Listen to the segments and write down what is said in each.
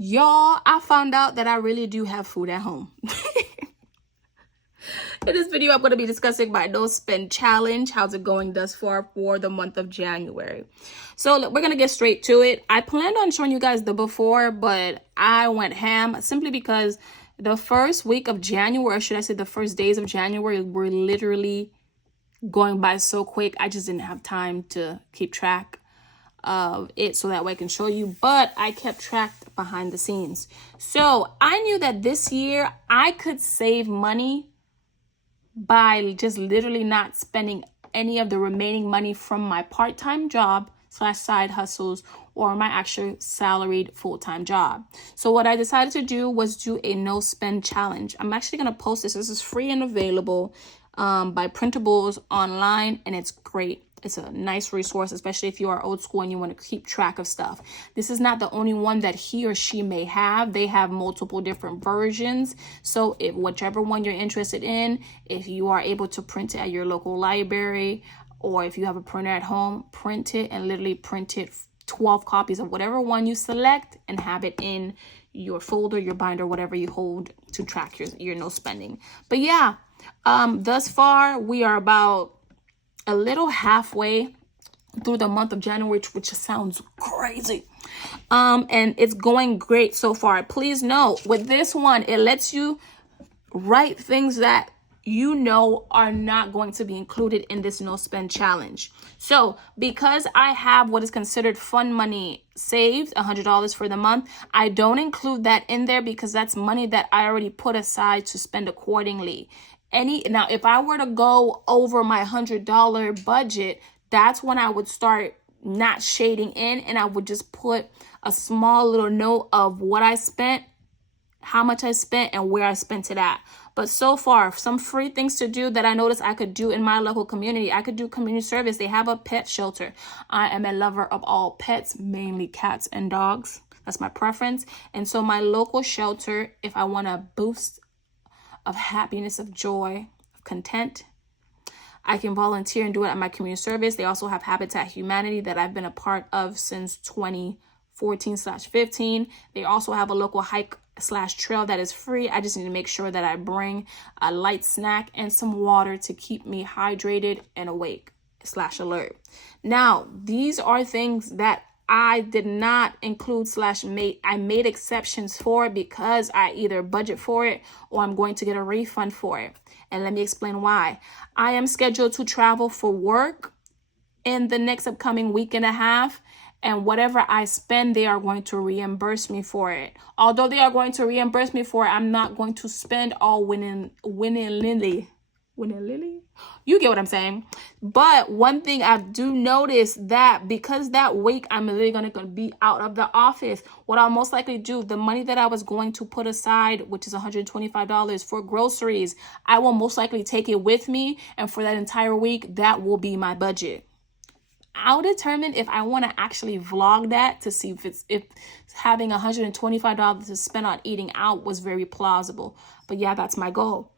Y'all, I found out that I really do have food at home. In this video, I'm going to be discussing my no spend challenge. How's it going thus far for the month of January? So we're going to get straight to it. I planned on showing you guys the before, but I went ham simply because the first week of January, or should I say the first days of January, were literally going by so quick. I just didn't have time to keep track of it so that way I can show you, but I kept track behind the scenes. So I knew that this year I could save money by just literally not spending any of the remaining money from my part-time job / side hustles or my actual salaried full-time job. So what I decided to do was do a no spend challenge. I'm actually going to post this. This is free and available by Printables online, and it's great. It's a nice resource, especially if you are old school and you want to keep track of stuff. This is not the only one that he or she may have. They have multiple different versions. So if whichever one you're interested in, if you are able to print it at your local library, or if you have a printer at home, print it and literally print it 12 copies of whatever one you select and have it in your folder, your binder, whatever you hold to track your no spending. But yeah, thus far we are about a little halfway through the month of January, which sounds crazy. And it's going great so far. Please note, with this one, it lets you write things that you know are not going to be included in this no spend challenge. So because I have what is considered fun money saved, $100 for the month, I don't include that in there because that's money that I already put aside to spend accordingly. Now, if I were to go over my $100 budget, that's when I would start not shading in, and I would just put a small little note of what I spent, how much I spent, and where I spent it at. But so far, some free things to do that I noticed I could do in my local community. I could do community service. They have a pet shelter. I am a lover of all pets, mainly cats and dogs. That's my preference. And so my local shelter, if I want to boost of happiness, of joy, of content, I can volunteer and do it at my community service. They also have Habitat Humanity that I've been a part of since 2014/15. They also have a local hike/trail that is free. I just need to make sure that I bring a light snack and some water to keep me hydrated and awake/alert. Now, these are things that I did not include I made exceptions for because I either budget for it or I'm going to get a refund for it. And let me explain why. I am scheduled to travel for work in the next upcoming week and a half. And whatever I spend, they are going to reimburse me for it. Although they are going to reimburse me for it, I'm not going to spend all winning Lily. You get what I'm saying? But one thing I do notice that because that week I'm literally going to be out of the office, what I'll most likely do, the money that I was going to put aside, which is $125 for groceries, I will most likely take it with me. And for that entire week, that will be my budget. I'll determine if I want to actually vlog that to see if having $125 to spend on eating out was very plausible. But yeah, that's my goal.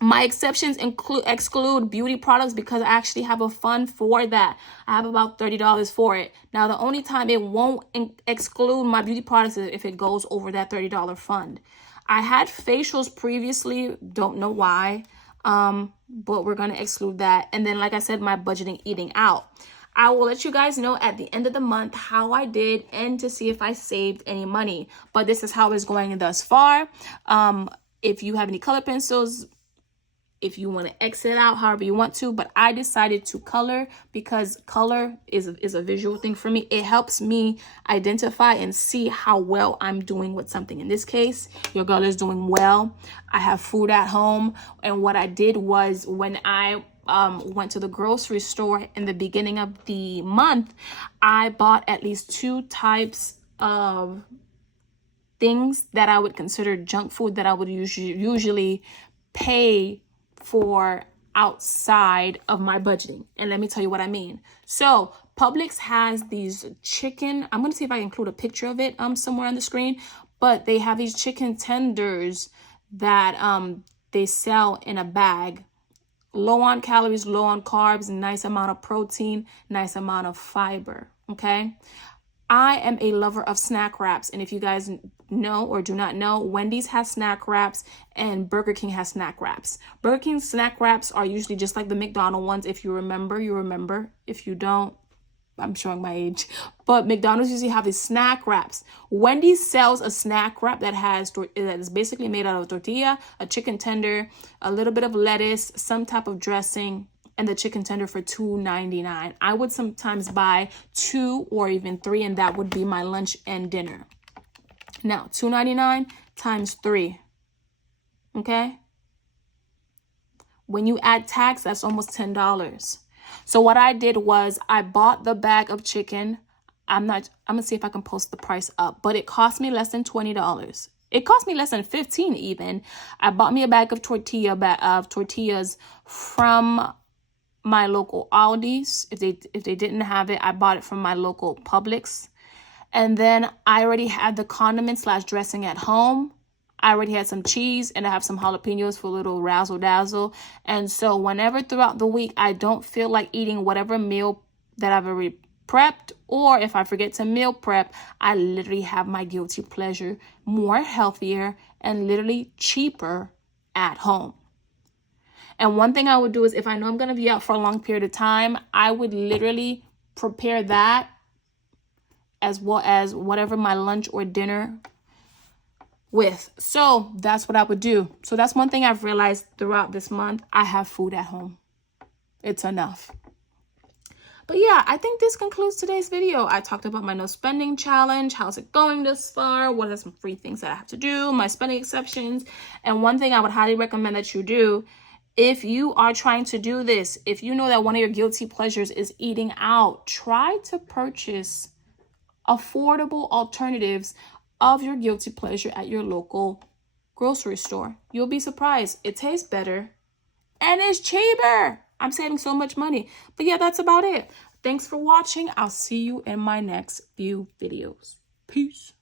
My exceptions exclude beauty products because I actually have a fund for that. I have about $30 for it. Now, the only time it won't exclude my beauty products is if it goes over that $30 fund. I had facials previously, don't know why, but we're going to exclude that. And then, like I said, my budgeting eating out. I will let you guys know at the end of the month how I did and to see if I saved any money. But this is how it's going thus far. If you have any color pencils, if you want to exit out, however you want to, but I decided to color because color is a visual thing for me. It helps me identify and see how well I'm doing with something. In this case, your girl is doing well. I have food at home. And what I did was when I went to the grocery store in the beginning of the month, I bought at least 2 types of things that I would consider junk food that I would usually pay for outside of my budgeting. And let me tell you what I mean. So Publix has these chicken, I'm going to see if I include a picture of it somewhere on the screen, but they have these chicken tenders that they sell in a bag. Low on calories, low on carbs, nice amount of protein, nice amount of fiber. Okay. I am a lover of snack wraps. And if you guys know or do not know, Wendy's has snack wraps and Burger King has snack wraps. Burger King snack wraps are usually just like the McDonald's ones. If you remember, you remember. If you don't, I'm showing my age. But McDonald's usually have these snack wraps. Wendy's sells a snack wrap that is basically made out of tortilla, a chicken tender, a little bit of lettuce, some type of dressing, and the chicken tender for $2.99. I would sometimes buy 2 or even 3, and that would be my lunch and dinner. Now, $2.99 times 3. Okay? When you add tax, that's almost $10. So what I did was I bought the bag of chicken. I'm gonna see if I can post the price up, but it cost me less than $20. It cost me less than $15 even. I bought me a bag of tortillas from my local Aldi's. If they didn't have it, I bought it from my local Publix. And then I already had the condiment / dressing at home. I already had some cheese, and I have some jalapenos for a little razzle dazzle. And so whenever throughout the week I don't feel like eating whatever meal that I've already prepped, or if I forget to meal prep, I literally have my guilty pleasure, more healthier and literally cheaper at home. And one thing I would do is, if I know I'm going to be out for a long period of time, I would literally prepare that as well as whatever my lunch or dinner with. So that's what I would do. So that's one thing I've realized throughout this month. I have food at home. It's enough. But yeah, I think this concludes today's video. I talked about my no spending challenge. How's it going this far? What are some free things that I have to do? My spending exceptions. And one thing I would highly recommend that you do, if you are trying to do this, if you know that one of your guilty pleasures is eating out, try to purchase affordable alternatives of your guilty pleasure at your local grocery store. You'll be surprised. It tastes better and it's cheaper. I'm saving so much money. But yeah, that's about it. Thanks for watching. I'll see you in my next few videos. Peace.